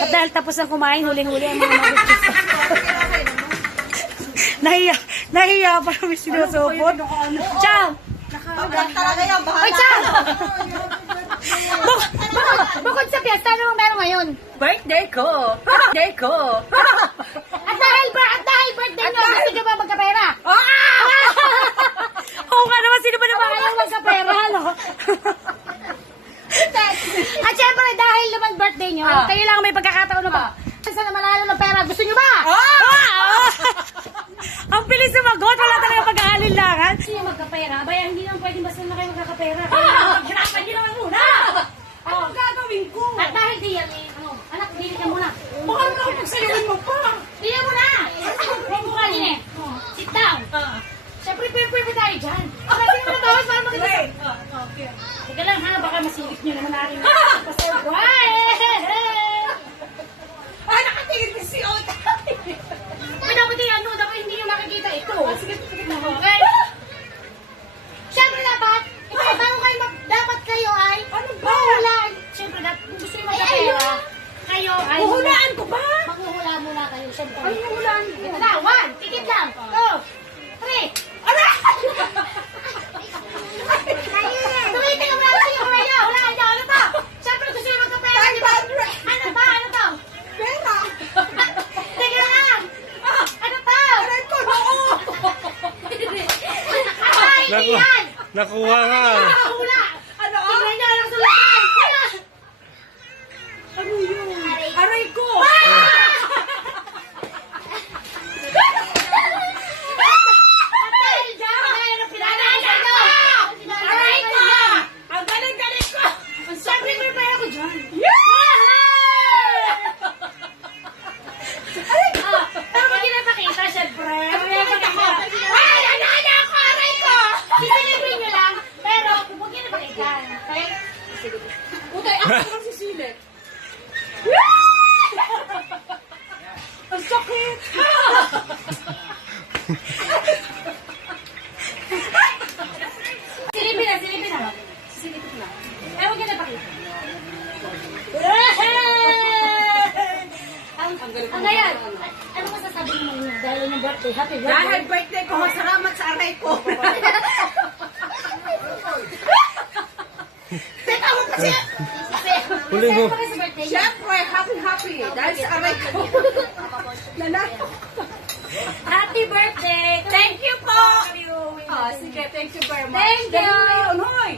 At dahil tapos ang kumain, huling-huli ang mga marichis. Nahiya pa kami sinusupot. Chang! Talaga yan, bahala. Oy, Chang! Bukod sa piyesta, ano meron ngayon? Birthday ko. Birthday ko. At dahil birthday nyo, gusto nyo ba magkapera? Oo nga naman, sino ba naman ayaw magkapera, no? At syempre, dahil naman birthday nyo, kayo lang may pagkakataon na ba? Saan na manalo ng pera? Gusto nyo ba? Ang bilis sumagot, wala talaga pag-aalinlangan. Gusto nyo magkapera? Abay, hindi naman pwedeng basta na kayo magkakapera. Hirapan nyo naman muna! Anong gagawin ko? At dahil diyan, anak, dili ka muna. Baka naman ako pagsayawin mo pa. Diyan muna! Huwag mo kanina eh. Sit down. Siyempre, prepare tayo dyan. Kasi mo na tawas para maganda. Teka lang ha, baka masilip nyo naman natin. Ay, nakatingin ni si Ota. Dapat yan, no? Dapat hindi nyo makikita ito. Sige. Okay? Siyempre dapat, dapat kayo ay, Ano ba? mahulaan. Siyempre, kung gusto nyo magkapera, kayo ay, Huhulaan ko ba? maghuhula muna kayo. Siyempre. Ay, huhulaan ko. Ito na, 1, tikit lang. 2, 3. Ala! Tumitin ka muna sa iyo, kumayo. Hulaan nyo, ano to? Siyempre, gusto nyo magkapera, di ba? Ano ba? Ano to? Pera! Teka lang! Ano to? Aray ko, noo! Ay, hindi yan! Nakuha nga. Hula! Ano? Tingnan nyo lang sa lakan! Ano yun? Aray ko! At dahil dyan, kaya na pinanay nyo! Aray ko! Ang galing-galing ko! Siyempre, may pera ko dyan. Pero pag pinapakita, siyempre. Ay, ano ako? Aray ko! Sisilipin nyo lang, pero huwag nyo napakita. Okay? Utay, ako lang sisilip. Ang sakit! Silipin na. Silipin na. Pero huwag nyo napakita. Ang gayan, ano masasabi mo dahil yung birthday? Happy birthday! Dahil birthday ko, salamat sa aray ko. Teka mo kasi. Huling mo. Siyempre, happy. Dahil sa aray ko. Happy birthday! Thank you po! Sige, thank you very much. Thank you! Dahil ngayon, hoy!